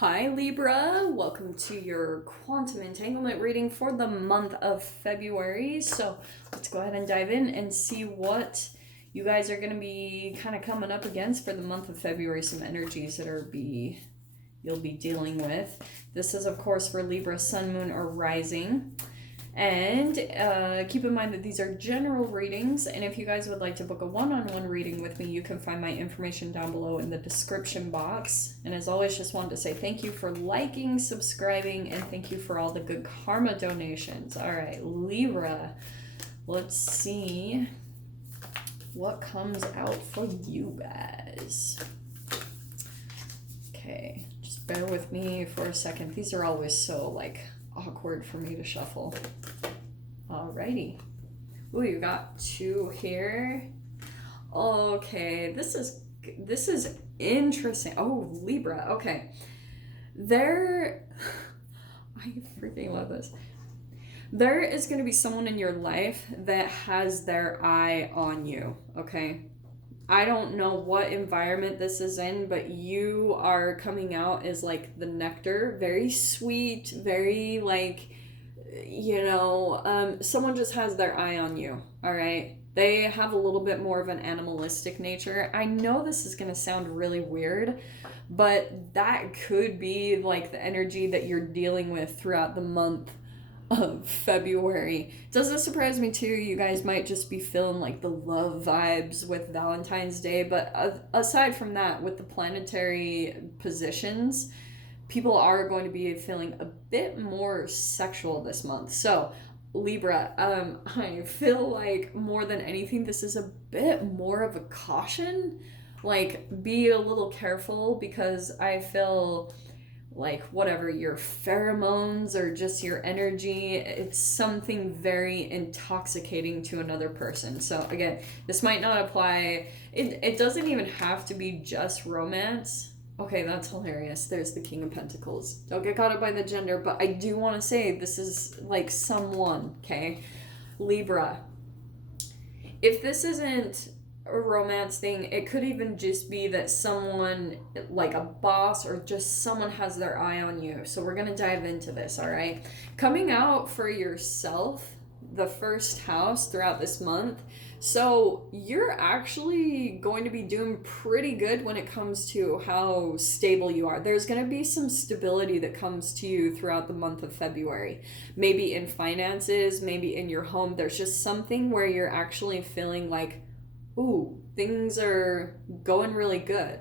Hi Libra, welcome to your quantum entanglement reading for the month of February. So let's go ahead and dive in and see what you guys are going to be kind of coming up against for the month of February. Some energies that you'll be dealing with. This is of course for Libra, Sun, Moon, or Rising. And keep in mind that these are general readings, and if you guys would like to book a one-on-one reading with me, you can find my information down below in the description box. And as always, just wanted to say thank you for liking, subscribing, and thank you for all the good karma donations. All right, Libra, let's see what comes out for you guys. Okay, just bear with me for a second. These are always so awkward for me to shuffle. Alrighty. Ooh, you got two here. Okay, this is interesting. Oh, Libra. Okay. I freaking love this. There is going to be someone in your life that has their eye on you, okay? I don't know what environment this is in, but you are coming out as like the nectar, very sweet, very someone just has their eye on you, all right? They have a little bit more of an animalistic nature. I know this is going to sound really weird, but that could be like the energy that you're dealing with throughout the month of February. Doesn't surprise me too. You guys might just be feeling like the love vibes with Valentine's Day, but aside from that, with the planetary positions, people are going to be feeling a bit more sexual this month. So Libra, I feel like more than anything, this is a bit more of a caution. Like, be a little careful, because I feel like whatever your pheromones or just your energy, it's something very intoxicating to another person. So again, this might not apply, it doesn't even have to be just romance. Okay, that's hilarious. There's the King of Pentacles. Don't get caught up by the gender, but I do want to say this is like someone, okay? Libra. If this isn't a romance thing, it could even just be that someone, like a boss or just someone, has their eye on you. So we're going to dive into this, all right? Coming out for yourself, the first house throughout this month. So you're actually going to be doing pretty good when it comes to how stable you are. There's going to be some stability that comes to you throughout the month of February. Maybe in finances, maybe in your home. There's just something where you're actually feeling like, ooh, things are going really good.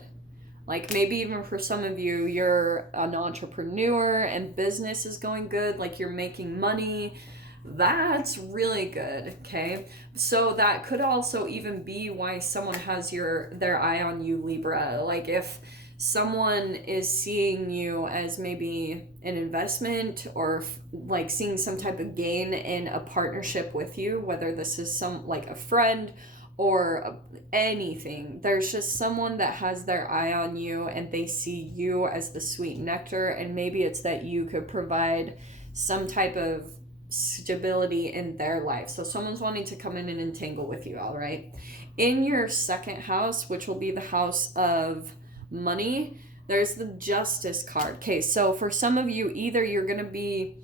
Like maybe even for some of you, you're an entrepreneur and business is going good, like you're making money. That's really good, okay? So that could also even be why someone has their eye on you, Libra. Like if someone is seeing you as maybe an investment, or like seeing some type of gain in a partnership with you, whether this is like a friend or anything. There's just someone that has their eye on you and they see you as the sweet nectar, and maybe it's that you could provide some type of stability in their life. So someone's wanting to come in and entangle with you, all right? In your second house, which will be the house of money, there's the Justice card. Okay, so for some of you, either you're going to be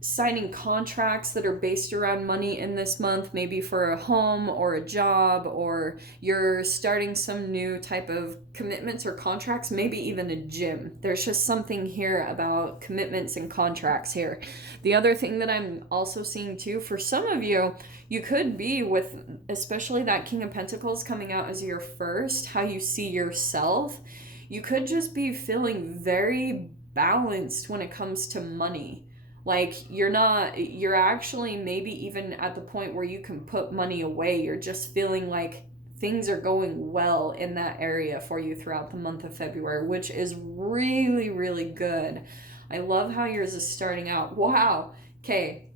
signing contracts that are based around money in this month, maybe for a home or a job, or you're starting some new type of commitments or contracts, maybe even a gym. There's just something here about commitments and contracts here. The other thing that I'm also seeing too, for some of you, you could be with, especially that King of Pentacles coming out as your first, how you see yourself. You could just be feeling very balanced when it comes to money. Like you're actually maybe even at the point where you can put money away. You're just feeling like things are going well in that area for you throughout the month of February, which is really, really good. I love how yours is starting out. Wow. Okay.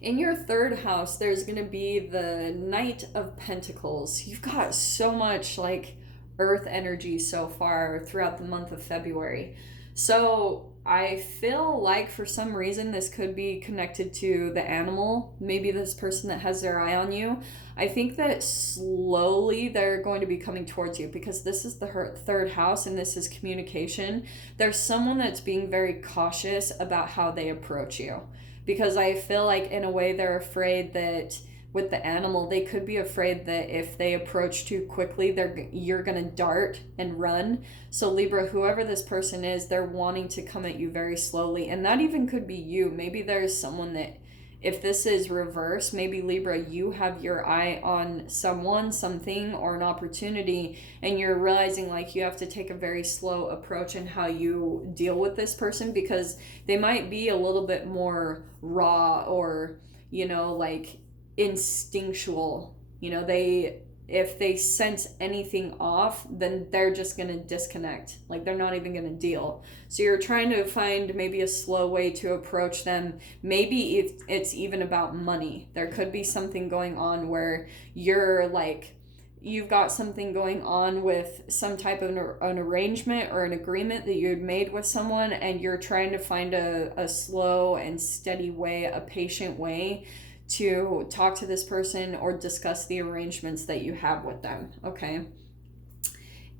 In your third house, there's going to be the Knight of Pentacles. You've got so much like earth energy so far throughout the month of February. So I feel like for some reason this could be connected to the animal, maybe this person that has their eye on you. I think that slowly they're going to be coming towards you because this is the third house and this is communication. There's someone that's being very cautious about how they approach you because I feel like in a way they're afraid that with the animal, they could be afraid that if they approach too quickly, you're gonna dart and run. So Libra, whoever this person is, they're wanting to come at you very slowly, and that even could be you. Maybe there's someone that, if this is reverse, maybe Libra, you have your eye on someone, something, or an opportunity, and you're realizing like you have to take a very slow approach in how you deal with this person because they might be a little bit more raw or, like instinctual. If they sense anything off, then they're just going to disconnect. Like they're not even going to deal. So you're trying to find maybe a slow way to approach them. Maybe if it's even about money. There could be something going on where you've got something going on with some type of an arrangement or an agreement that you had made with someone, and you're trying to find a slow and steady way, a patient way to talk to this person or discuss the arrangements that you have with them, okay?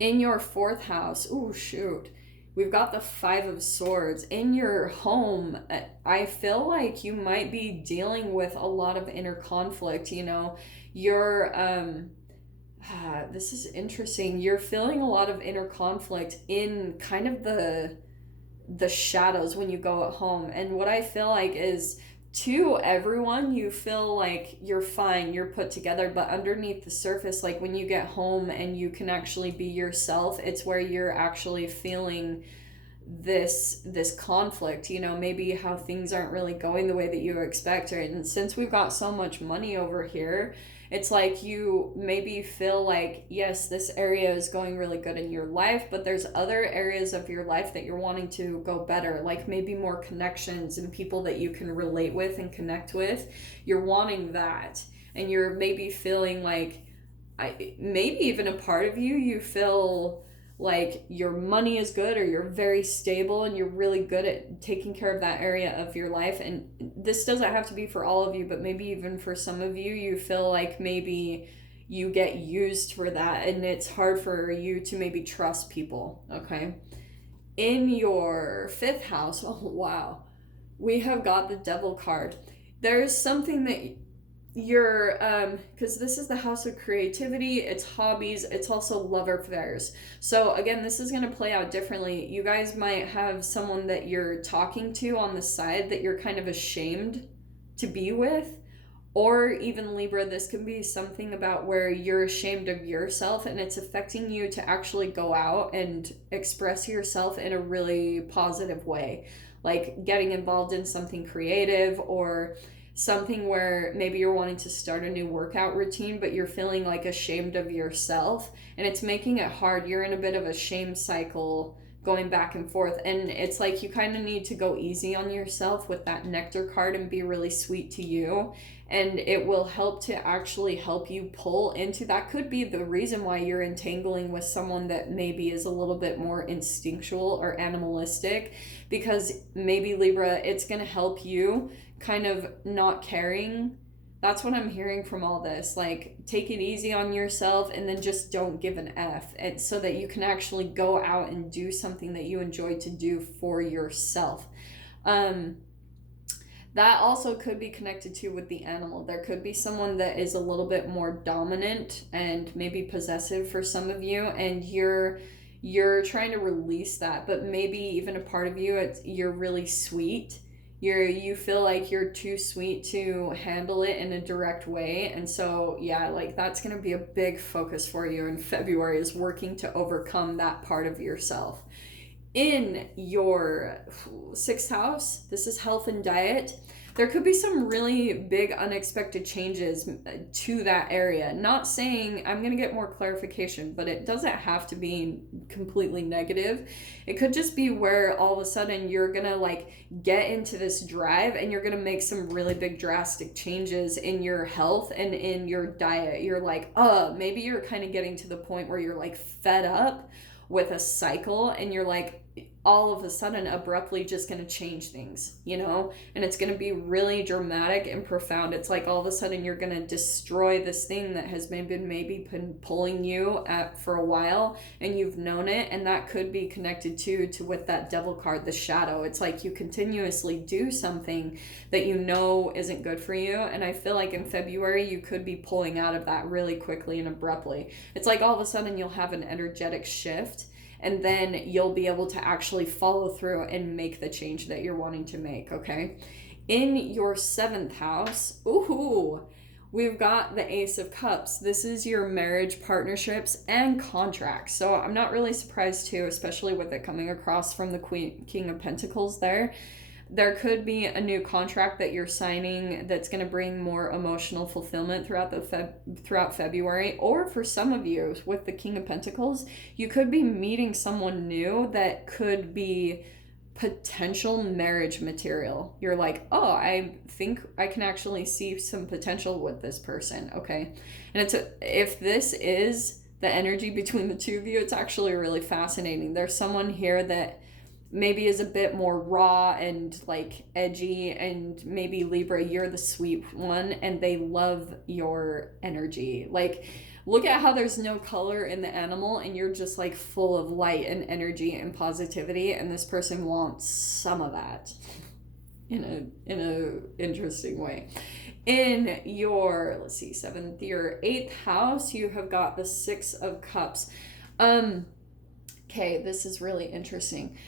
In your fourth house, we've got the 5 of Swords. In your home, I feel like you might be dealing with a lot of inner conflict, this is interesting. You're feeling a lot of inner conflict in kind of the shadows when you go at home. And what I feel like is, to everyone, you feel like you're fine, you're put together, but underneath the surface, like when you get home and you can actually be yourself, it's where you're actually feeling this conflict, maybe how things aren't really going the way that you expect. And since we've got so much money over here, it's like you maybe feel like, yes, this area is going really good in your life, but there's other areas of your life that you're wanting to go better, like maybe more connections and people that you can relate with and connect with. You're wanting that, and you're maybe feeling like, maybe even a part of you feel like your money is good or you're very stable and you're really good at taking care of that area of your life. And this doesn't have to be for all of you, but maybe even for some of you, you feel like maybe you get used for that and it's hard for you to maybe trust people, okay? In your 5th house, oh wow, we have got the Devil card. There's something that you're because this is the house of creativity, it's hobbies, it's also love affairs. So again, this is going to play out differently. You guys might have someone that you're talking to on the side that you're kind of ashamed to be with, or even Libra, this can be something about where you're ashamed of yourself and it's affecting you to actually go out and express yourself in a really positive way, like getting involved in something creative or something where maybe you're wanting to start a new workout routine, but you're feeling like ashamed of yourself and it's making it hard. You're in a bit of a shame cycle going back and forth, and it's like you kind of need to go easy on yourself with that Nectar card and be really sweet to you, and it will help to actually help you pull into that. Could be the reason why you're entangling with someone that maybe is a little bit more instinctual or animalistic, because maybe Libra, it's going to help you kind of not caring. That's what I'm hearing from all this. Like, take it easy on yourself and then just don't give an F, and so that you can actually go out and do something that you enjoy to do for yourself. That also could be connected to with the animal. There could be someone that is a little bit more dominant and maybe possessive for some of you, and you're trying to release that, but maybe even a part of you, you're really sweet. You feel like you're too sweet to handle it in a direct way. And so, yeah, like that's going to be a big focus for you in February, is working to overcome that part of yourself. In your 6th house, this is health and diet. there could be some really big unexpected changes to that area. Not saying, I'm going to get more clarification, but it doesn't have to be completely negative. It could just be where all of a sudden you're going to like get into this drive and you're going to make some really big drastic changes in your health and in your diet. You're like, maybe you're kind of getting to the point where you're like fed up with a cycle and you're like all of a sudden abruptly just going to change things, you know, and it's going to be really dramatic and profound. It's like all of a sudden you're going to destroy this thing that has maybe been pulling you for a while and you've known it, and that could be connected to with that devil card, the shadow. It's like you continuously do something that you know isn't good for you, and I feel like in February you could be pulling out of that really quickly and abruptly. It's like all of a sudden you'll have an energetic shift, and then you'll be able to actually follow through and make the change that you're wanting to make, okay? In your 7th house, we've got the Ace of Cups. This is your marriage, partnerships, and contracts. So I'm not really surprised too, especially with it coming across from the King of Pentacles there. There could be a new contract that you're signing that's going to bring more emotional fulfillment throughout February. Or for some of you with the King of Pentacles, you could be meeting someone new that could be potential marriage material. You're like, I think I can actually see some potential with this person, okay? And if this is the energy between the two of you, it's actually really fascinating. There's someone here that maybe is a bit more raw and like edgy, and maybe Libra, you're the sweet one and they love your energy. Like, look at how there's no color in the animal and you're just like full of light and energy and positivity, and this person wants some of that in a interesting way. In your, let's see, 7th, your 8th house, you have got the 6 of Cups. Okay, this is really interesting.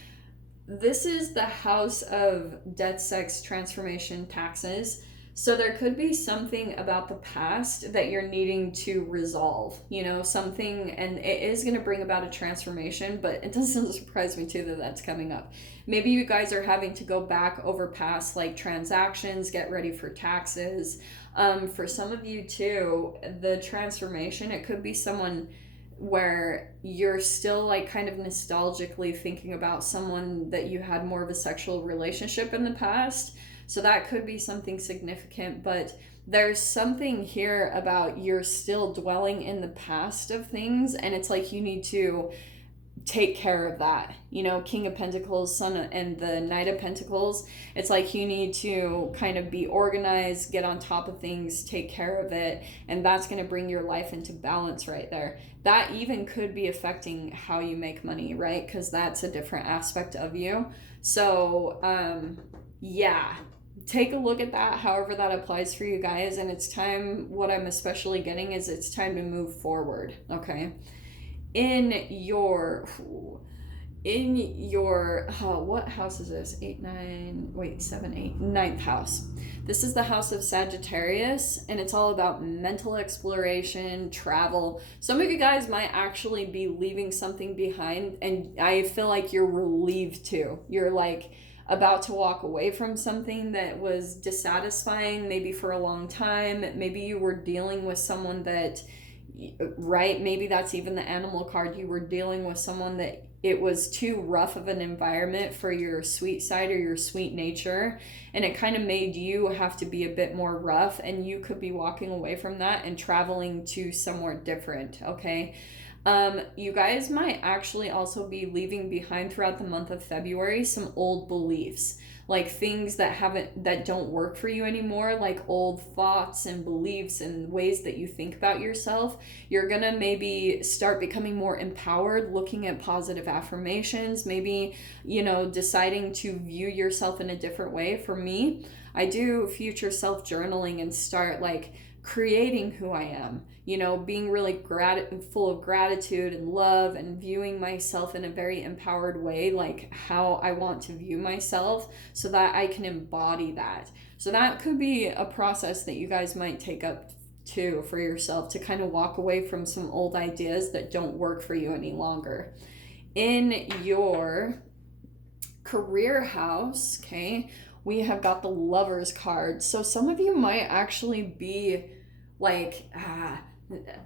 This is the house of death, sex, transformation, taxes. So there could be something about the past that you're needing to resolve, you know, something, and it is going to bring about a transformation, but it doesn't surprise me too that that's coming up. Maybe you guys are having to go back over past like transactions, get ready for taxes. For some of you too, the transformation, it could be someone where you're still like kind of nostalgically thinking about someone that you had more of a sexual relationship in the past. So that could be something significant, but there's something here about you're still dwelling in the past of things, and it's like you need to take care of that. You know, King of Pentacles, Sun, and the Knight of Pentacles, it's like you need to kind of be organized, get on top of things, take care of it, and that's going to bring your life into balance right there. That even could be affecting how you make money, right? Because that's a different aspect of you. So yeah, take a look at that, however that applies for you guys. And it's time, what I'm especially getting is it's time to move forward, okay? In your, what house is this? 9th house. This is the house of Sagittarius, and it's all about mental exploration, travel. Some of you guys might actually be leaving something behind, and I feel like you're relieved too. You're like about to walk away from something that was dissatisfying, maybe for a long time. Maybe you were dealing with someone that, right, maybe that's even the animal card. You were dealing with someone that it was too rough of an environment for your sweet side or your sweet nature, and it kind of made you have to be a bit more rough, and you could be walking away from that and traveling to somewhere different, okay? You guys might actually also be leaving behind throughout the month of February some old beliefs, like things that don't work for you anymore, like old thoughts and beliefs and ways that you think about yourself. You're gonna maybe start becoming more empowered, looking at positive affirmations, maybe, you know, deciding to view yourself in a different way. For me, I do future self journaling and start like creating who I am, you know, being really full of gratitude and love, and viewing myself in a very empowered way, like how I want to view myself, so that I can embody that. So that could be a process that you guys might take up too for yourself, to kind of walk away from some old ideas that don't work for you any longer. In your career house, okay, we have got the Lovers card. So some of you might actually be like,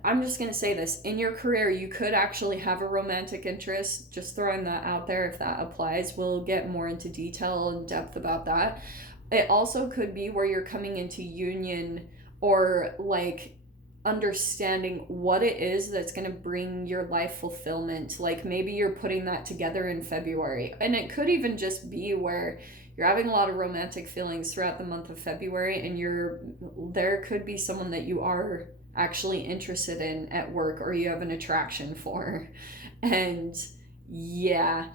I'm just going to say this. In your career, you could actually have a romantic interest. Just throwing that out there if that applies. We'll get more into detail and depth about that. It also could be where you're coming into union or like understanding what it is that's going to bring your life fulfillment. Like maybe you're putting that together in February. And it could even just be where you're having a lot of romantic feelings throughout the month of February, and there could be someone that you are actually interested in at work or you have an attraction for. And yeah,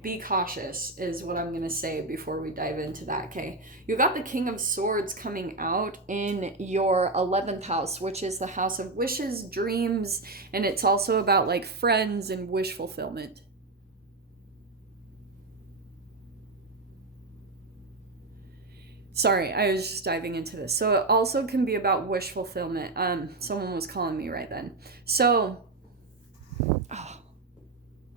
be cautious is what I'm going to say before we dive into that, okay? You got the King of Swords coming out in your 11th house, which is the house of wishes, dreams, and it's also about like friends and wish fulfillment. Sorry, I was just diving into this. So it also can be about wish fulfillment. Someone was calling me right then. So,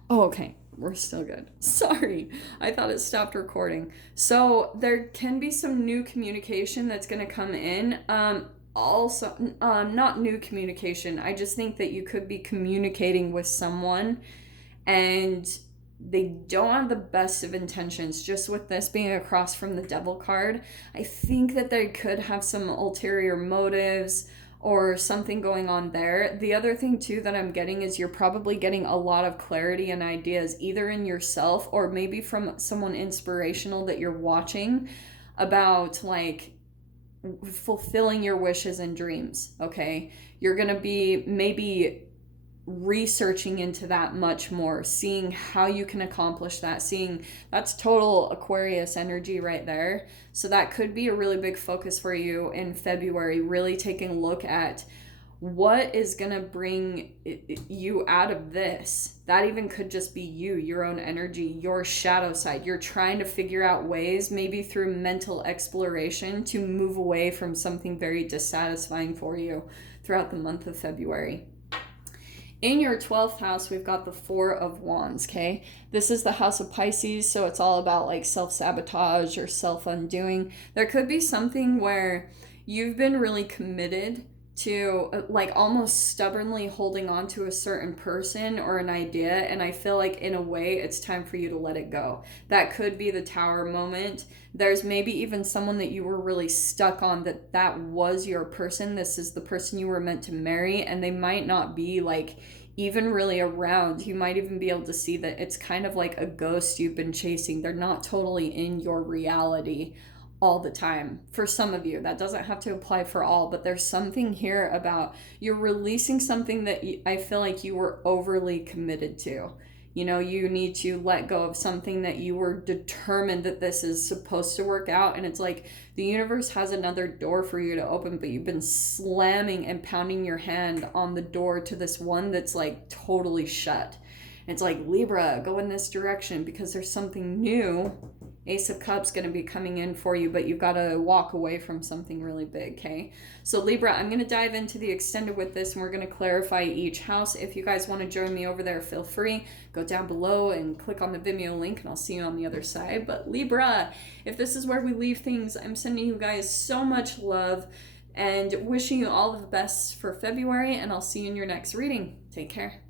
okay. We're still good. Sorry, I thought it stopped recording. So there can be some new communication that's going to come in. Also, not new communication. I just think that you could be communicating with someone and they don't have the best of intentions. Just with this being across from the Devil card, I think that they could have some ulterior motives or something going on there. The other thing too that I'm getting is you're probably getting a lot of clarity and ideas either in yourself or maybe from someone inspirational that you're watching about like fulfilling your wishes and dreams, okay? You're going to be maybe researching into that much more, seeing how you can accomplish that, seeing that's total Aquarius energy right there. So that could be a really big focus for you in February, really taking a look at what is going to bring you out of this. That even could just be you, your own energy, your shadow side. You're trying to figure out ways, maybe through mental exploration, to move away from something very dissatisfying for you throughout the month of February. In your 12th house, we've got the Four of Wands, okay? This is the house of Pisces, so it's all about like self-sabotage or self-undoing. There could be something where you've been really committed to like almost stubbornly holding on to a certain person or an idea, and I feel like in a way it's time for you to let it go. That could be the Tower moment. There's maybe even someone that you were really stuck on, that was your person. This is the person you were meant to marry, and they might not be like even really around. You might even be able to see that it's kind of like a ghost you've been chasing. They're not totally in your reality all the time. For some of you, that doesn't have to apply for all, but there's something here about you're releasing something that I feel like you were overly committed to. You know, you need to let go of something that you were determined that this is supposed to work out, and it's like the universe has another door for you to open, but you've been slamming and pounding your hand on the door to this one that's like totally shut. And it's like, Libra, go in this direction because there's something new. Ace of Cups going to be coming in for you, but you've got to walk away from something really big, okay? So Libra, I'm going to dive into the extended with this, and we're going to clarify each house. If you guys want to join me over there, feel free. Go down below and click on the Vimeo link, and I'll see you on the other side. But Libra, if this is where we leave things, I'm sending you guys so much love and wishing you all of the best for February, and I'll see you in your next reading. Take care.